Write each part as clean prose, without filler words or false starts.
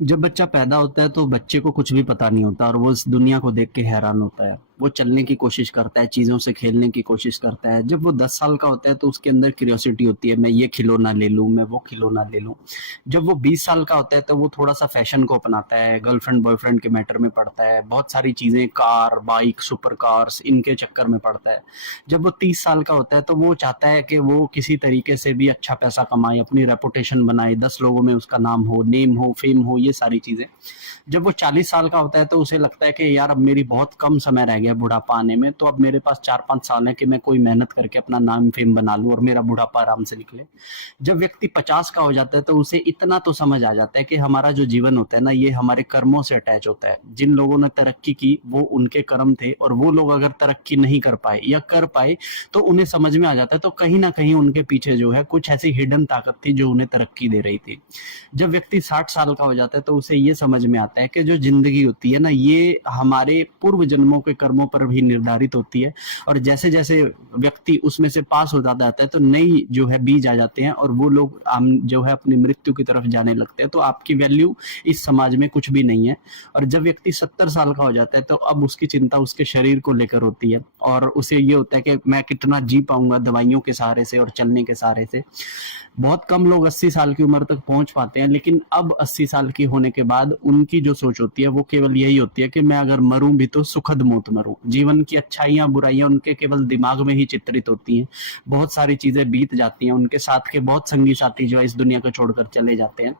जब बच्चा पैदा होता है तो बच्चे को कुछ भी पता नहीं होता और वो इस दुनिया को देख के हैरान होता है। वो चलने की कोशिश करता है, चीज़ों से खेलने की कोशिश करता है। जब वो 10 साल का होता है तो उसके अंदर क्यूरियोसिटी होती है, मैं ये खिलौना ले लूँ, मैं वो खिलौना ले लूँ। जब वो 20 साल का होता है तो वो थोड़ा-सा फैशन को अपनाता है, गर्लफ्रेंड बॉयफ्रेंड के मैटर में पड़ता है, बहुत सारी चीज़ें कार, बाइक, सुपर कार्स इनके चक्कर में पड़ता है। जब वो 30 साल का होता है तो वो चाहता है कि वो किसी तरीके से भी अच्छा पैसा कमाए, अपनी रेपुटेशन बनाए, 10 लोगों में उसका नाम हो, नेम हो, फेम हो, ये सारी चीज़ें। जब वो 40 साल का होता है तो उसे लगता है कि यार अब मेरी बहुत कम समय रह गया बुढ़ापा आने में, तो अब मेरे पास 4-5 साल है कि मैं कोई मेहनत करके अपना नाम फेम बना लूँ और मेरा बुढ़ापा आराम से निकले। जब व्यक्ति 50 का हो जाता है तो उसे इतना तो समझ आ जाता है कि हमारा जो जीवन होता है ना, ये हमारे कर्मों से अटैच होता है। जिन लोगों ने तरक्की की वो उनके कर्म थे, और वो लोग अगर तरक्की नहीं कर पाए या कर पाए तो उन्हें समझ में आ जाता है, तो कहीं ना कहीं उनके पीछे जो है कुछ ऐसी हिडन ताकत थी जो उन्हें तरक्की दे रही थी। जब व्यक्ति 60 साल का हो जाता है तो उसे ये समझ में आता है कि जो जिंदगी होती है ना, ये हमारे पूर्व जन्मों के कर्मों पर भी निर्धारित होती है। और जैसे जैसे व्यक्ति उसमें से पास हो जाता है तो नई जो है बीज आ जाते हैं और वो लोग जो है अपनी मृत्यु की तरफ जाने लगते हैं। तो आपकी वैल्यू इस समाज में कुछ भी नहीं है। और जब व्यक्ति 70 साल का हो जाता है तो अब उसकी चिंता उसके शरीर को लेकर होती है, और उसे ये होता है कि मैं कितना जी पाऊंगा दवाइयों के सहारे से और चलने के सहारे से। बहुत कम लोग 80 साल की उम्र तक पहुंच पाते हैं, लेकिन अब 80 साल की होने के बाद उनकी जो सोच होती है वो केवल यही होती है कि मैं अगर मरूं भी तो सुखद मौत मरूं। जीवन की अच्छाइयां बुराइयां उनके केवल दिमाग में ही चित्रित होती हैं। बहुत सारी चीजें बीत जाती हैं, उनके साथ के बहुत संगी साथी जो है इस दुनिया को छोड़कर चले जाते हैं।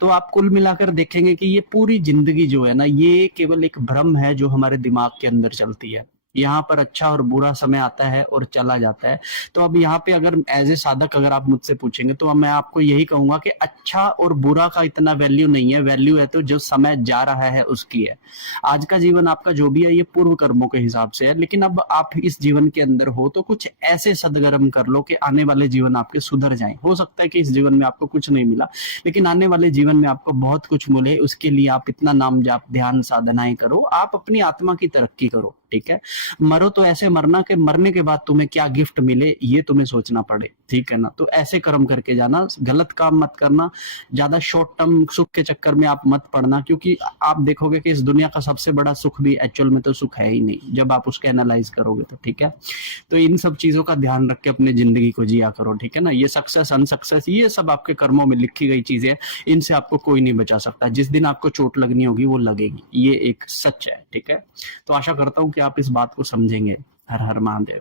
तो आप कुल मिलाकर देखेंगे कि ये पूरी जिंदगी जो है ना, ये केवल एक भ्रम है जो हमारे दिमाग के अंदर चलती है। यहाँ पर अच्छा और बुरा समय आता है और चला जाता है। तो अब यहाँ पे अगर एज ए साधक अगर आप मुझसे पूछेंगे तो मैं आपको यही कहूंगा कि अच्छा और बुरा का इतना वैल्यू नहीं है। वैल्यू है तो जो समय जा रहा है उसकी है। आज का जीवन आपका जो भी है ये पूर्व कर्मों के हिसाब से है, लेकिन अब आप इस जीवन के अंदर हो तो कुछ ऐसे सदकर्म कर लो कि आने वाले जीवन आपके सुधर जाएं। हो सकता है कि इस जीवन में आपको कुछ नहीं मिला, लेकिन आने वाले जीवन में आपको बहुत कुछ मिले। उसके लिए आप इतना नाम जाप ध्यान साधनाएं करो, आप अपनी आत्मा की तरक्की करो। ठीक है, मरो तो ऐसे मरना कि मरने के बाद तुम्हें क्या गिफ्ट मिले ये तुम्हें सोचना पड़े। ठीक है ना, तो ऐसे कर्म करके जाना, गलत काम मत करना, ज्यादा शॉर्ट टर्म सुख के चक्कर में आप मत पड़ना, क्योंकि आप देखोगे कि इस दुनिया का सबसे बड़ा सुख भी एक्चुअल में तो सुख है ही नहीं जब आप उसके एनालाइज करोगे तो। ठीक है, तो इन सब चीजों का ध्यान रख के अपनी जिंदगी को जिया करो। ठीक है ना, ये सक्सेस अनसक्सेस ये सब आपके कर्मों में लिखी गई चीजें, इनसे आपको कोई नहीं बचा सकता। जिस दिन आपको चोट लगनी होगी वो लगेगी, ये एक सच है। ठीक है, तो आशा करता हूँ कि आप इस बात को समझेंगे। हर हर महादेव।